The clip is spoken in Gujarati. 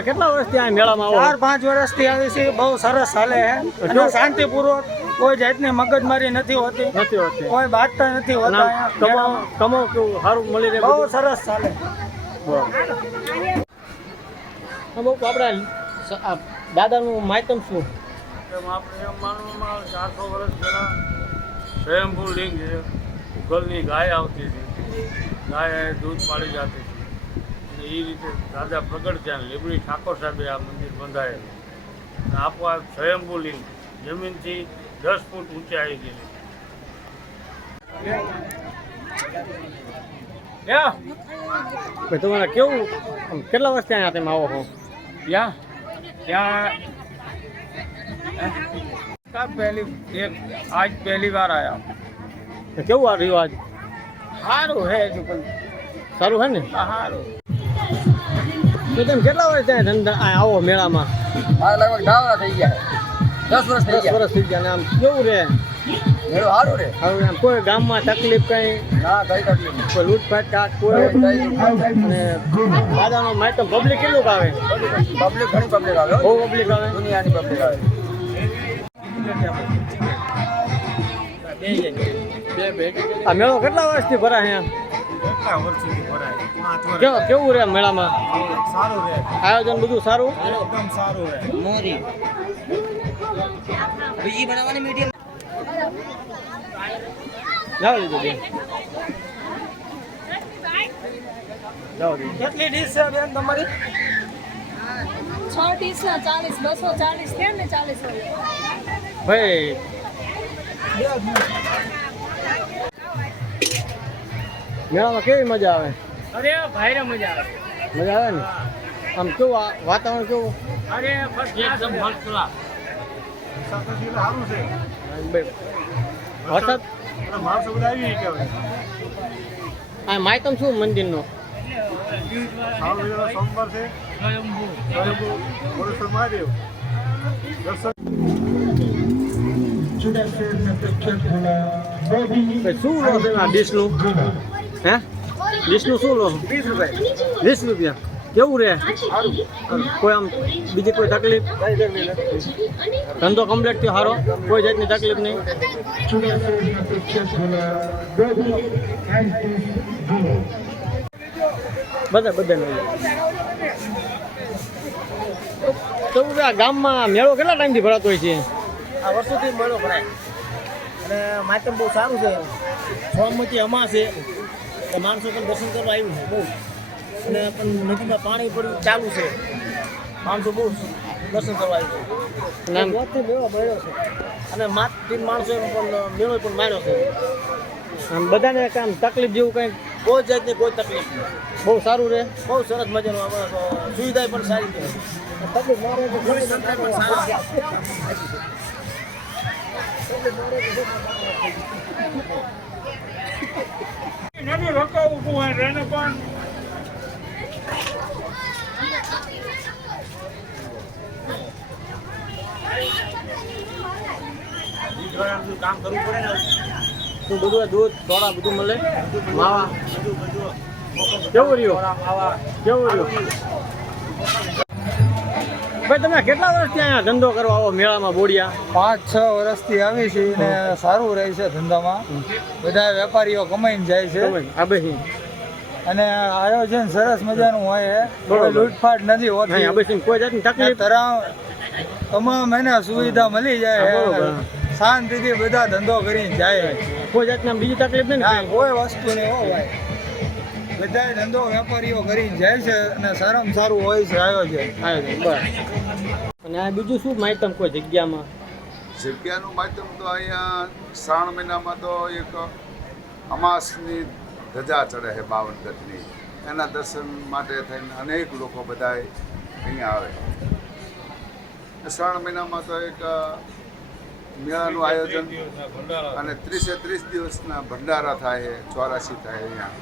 તમે કેટલા વર્ષથી આ મેળામાં આવો? 4-5 વર્ષથી આવી છે. બહુ સરસ ચાલે છે અને શાંતિપૂર્વક, કોઈ જાતની મગજમારી નથી હોતી, કોઈ બાતતા નથી હોતા. કમાઓ કેવું સારું મળી રહે? બહુ સરસ ચાલે. આપણા દાદાનું માયતમ શું? આપણે એમ માનવામાં 400 વર્ષ પહેલાં સ્વયંભૂ લિંગ છે. ઉગલની ગાય આવતી હતી, ગાય દૂધ પાડી જતી હતી અને એ રીતે રાજા પ્રગટ થયા. લીબડી ઠાકોર સાહેબે આ મંદિર બંધાયેલું. આપોઆપ સ્વયંભૂ લિંગ જમીનથી 10 ફૂટ ઊંચે આવી ગયેલી. તમારે કેવું, કેટલા વર્ષથી અહીંયા તમે આવો છો? ત્યાં આજ પહેલી વાર આવ્યા. કેવું આ રિવાજ? સારું છે હજુ પણ. સારું છે ને? સારું. તો તમે કેટલા વર્ષ ત્યાં ધંધા આવો મેળામાં? લગભગ 10 વર્ષ થઈ ગયા. 10 વર્ષ થઈ 10 વર્ષ થઈ ગયા. ને આમ કેવું રહે? મેળો સારું રે. હવે આમ કોઈ ગામમાં તકલીફ કઈ? ના, કઈ તકલીફ નહીં. કોઈ લૂંટફાટ કાટ કોઈ? અને દાદાનો માયતમ પબ્લિક કેટલું આવે? પબ્લિક ઘણી પબ્લિક આવે. બહુ પબ્લિક આવે. દુનિયાની પબ્લિક આવે. આ મેળો કેટલા વર્ષથી ભરાય અહીંયા? કેટલા વર્ષથી ભરાય? 5 વર્ષ. કેવું રહે મેળામાં? સારું રહે. આયોજન બધું સારું? એકદમ સારું રહે. મોરી બીજી બનાવવાની મીડિયમ જાઓ લીધું બેન. જાઓ દીધું. કેટલી ડીશ છે બેન તમારી? 6 ડીશના 40, 240 થયા ને 40 ભાઈ મેળામાં કેવી મજા આવે? અરે ભાઈરે મજા આવે. મજા આવે ને? આમ કેવું વાતાવરણ કેવું? અરે એકદમ ફર્સ્ટ ક્લાસ. સારું છે. વરસાદ? માણસો બધા આવી ગયા. આ માયતમ શું મંદિરનો? સોમવાર છે. મહાદેવ દર્શન. શું લો તમે આ ડીશનું? હે ડીશનું શું લો? 20 રૂપિયા. 20 રૂપિયા. કેવું રહે? કોઈ આમ બીજી કોઈ તકલીફ? ધંધો કમ્પ્લીટ થયો સારો? કોઈ જાતની તકલીફ નહીં? બધા તો આ ગામમાં મેળો કેટલા ટાઈમથી ભરાતો હોય છે? આ વર્ષોથી મેળો ભરાય અને માતમ બહુ સારું છે. સોમવતી અમાસ છે, માણસો પણ દર્શન કરવા આવ્યું છે બહુ. અને પણ નદીમાં પાણી પણ ચાલુ છે, માણસો બહુ દર્શન કરવા આવ્યું છે. નામ? મેળો ભર્યો છે અને માત 3 માણસો પણ મેળો પણ માર્યો છે. આમ બધાને કામ તકલીફ જેવું કંઈ? કોઈ જાતની કોઈ તકલીફ નહીં. બહુ સારું રહે. બહુ સરસ મજાનું સુવિધા પણ સારી છે. તકલીફ ના રહે તો ઘણી સંખ્યા પણ સારી છે. નથી રોકાવું કોઈ રેને પણ કામ કરવું પડે ને. તો બધું દૂધ થોડા બધું મળે? માવા કેવું રહ્યું? કેવું રહ્યું? ભાઈ તમે કેટલા વર્ષથી અહીંયા ધંધો કરવા આવો મેળામાં બોડિયા? 5-6 વર્ષથી આવી છે ને સારું રહે છે ધંધામાં. બધા વેપારીઓ કમાઈને જાય છે આ બેસી અને આયોજન સરસ મજાનું હોય છે. બરોબર. લૂંટફાટ નથી હોતી. આ બેસી કોઈ જાતની તકલીફ? તમામ એને સુવિધા મળી જાય હા, બરોબર. છે. શાંતિથી બધા ધંધો કરીને જાય. કોઈ જાતની બીજી તકલીફ નહીં ના, ને? કોઈ વસ્તુ નહીં હો ભાઈ. બધા ધંધો વેપારીઓ કરીને જાય છે અને સારામાં સારું હોય છે આયોજન. આયોજન બસ. અને આ બીજું શું માહિતમ કોઈ જગ્યામાં? જગ્યાનું માધ્યમ તો અહીંયા શ્રાવણ મહિનામાં તો એક અમાસની ધજા ચડે છે 52 ગજની. એના દર્શન માટે થઈને અનેક લોકો બધા અહીંયા આવે. શ્રાવણ મહિનામાં તો એક મેળાનું આયોજન અને 30 દિવસના ભંડારા થાય છે, 84 થાય અહીંયા.